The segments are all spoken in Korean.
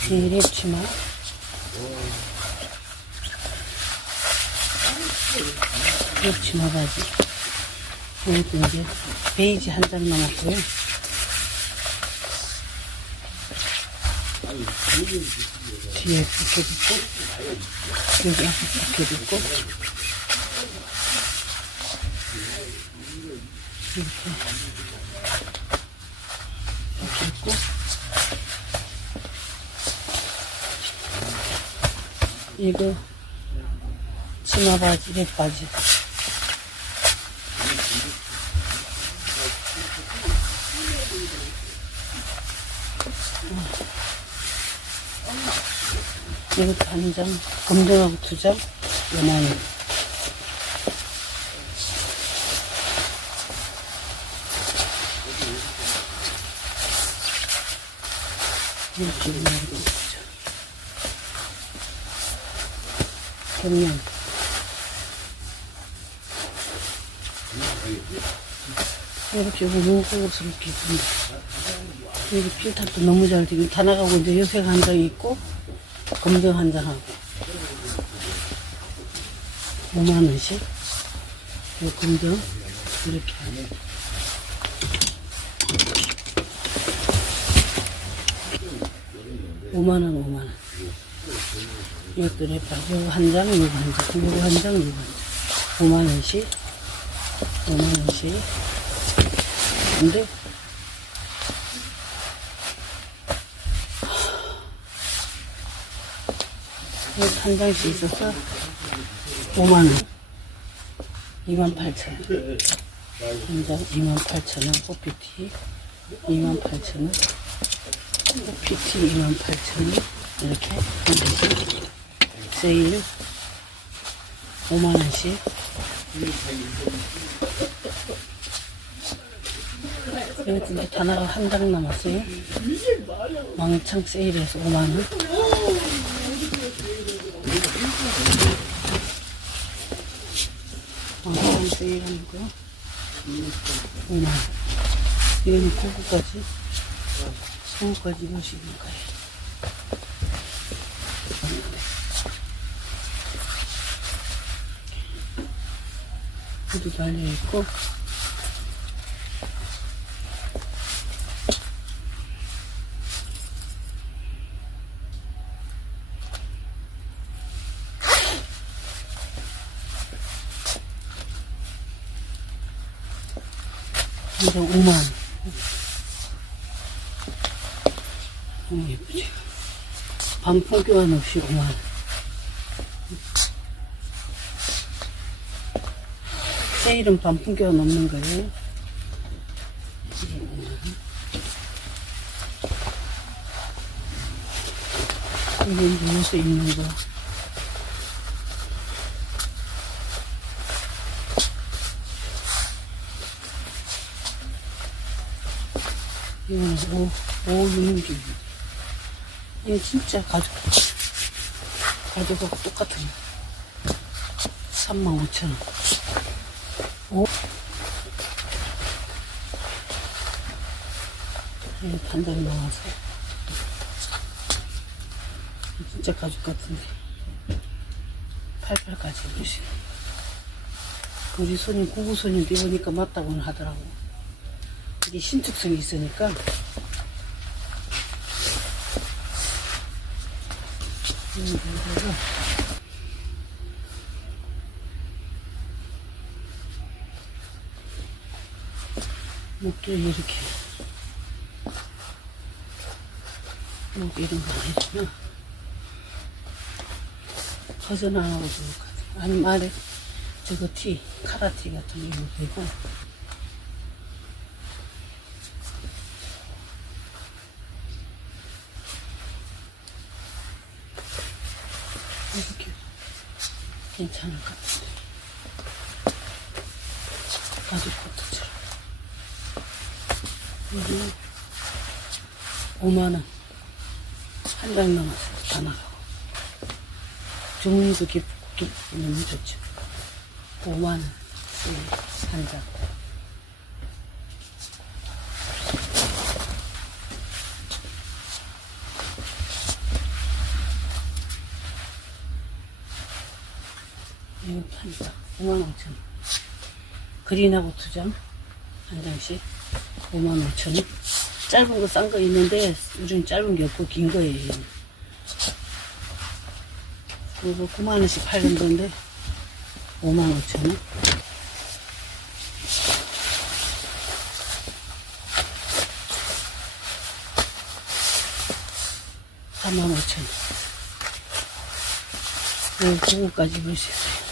비립치마? 비립치마 바지. 이것도 이제 베이지 한 장 남았고요. 뒤에 부케도 있고 여기 앞에 부케도 있고 이렇게 있고 이거 치마 바지, 백 바지. 이것도 한 장, 검정하고 두 장, 요만히. 이렇게 요만히 두 장. 경량. 이렇게 무거워스럽게 입는다. 여기 필탑도 너무 잘 되고 다 나가고 이제 요색 한 장 있고 검정 한 장 하고 5만 원씩 요 검정 이렇게 하네. 오만원 5만 원. 이것도 랩바 요거 한 장, 요거 한 장, 요거 한 장, 요거 한 장. 5만 원씩, 5만 원씩. 근데 이거 한 장씩 있어서 5만 원. 2만 8천 원. 한 장 2만 8천 원. 꽃피티 2만 8천 원. PT 2만 8천 원. 이렇게 한 장씩. 세일 5만 원씩. 여기 이제 단화가 한 장 남았어요. 왕창 세일해서 5만 원. 왕창 세일하는 거 5만 원. 이거는 고구까지 송구까지 보시는 거예요. 구도 달려있고 이거 5만 원. 너무 예쁘지? 반품 교환 없이 5만 원. 세일은 반품 교환 없는 거예요. 이게 요새 입는 거. 이거는 오, 오, 육류. 이거 진짜 가죽, 가죽하고 똑같은 거. 35,000원. 오. 이 단단히 나와서. 진짜 가죽 같은데. 팔팔까지 입으시네. 우리 손님, 구구 손님도 입으니까 맞다고는 하더라고. 이게 신축성이 있으니까. 음, 이거를 목도 이렇게. 목 이런 거 해주면 하고 좋을 것 같아요. 아니면 아래 저거 티, 카라티 같은 거 되고 이렇게 괜찮을 것 같은데 가죽 코트처럼 여기 5만원 한 장 남았어요 다 나가고 주문도 깊, 깊, 너무 좋죠 5만원 한 장. 이거 한 장. 5만 5천 원. 그린하고 두 장. 한 장씩. 5만 5천 원. 짧은 거 싼 거 있는데, 요즘 짧은 게 없고 긴 거예요. 그리고 9만 원씩 팔는 건데, 5만 5천 원. 사만 5천 원. 네, 그거까지 볼 수 있어요.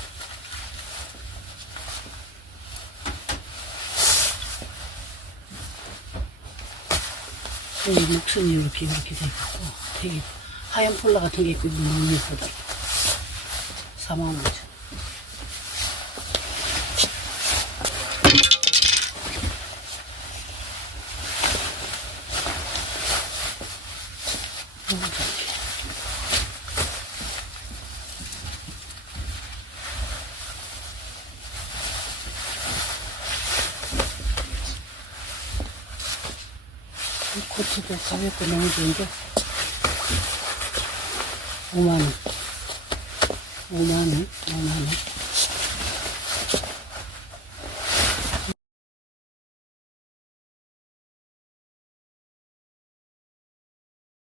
목선이 이렇게 이렇게 돼 있고 되게 하얀 폴라 같은 게 있고 너무 예쁘다. 4만 5천. 너무 좋 지. 이 코트도 가볍고 너무 좋은데 5만원 5만원 5만원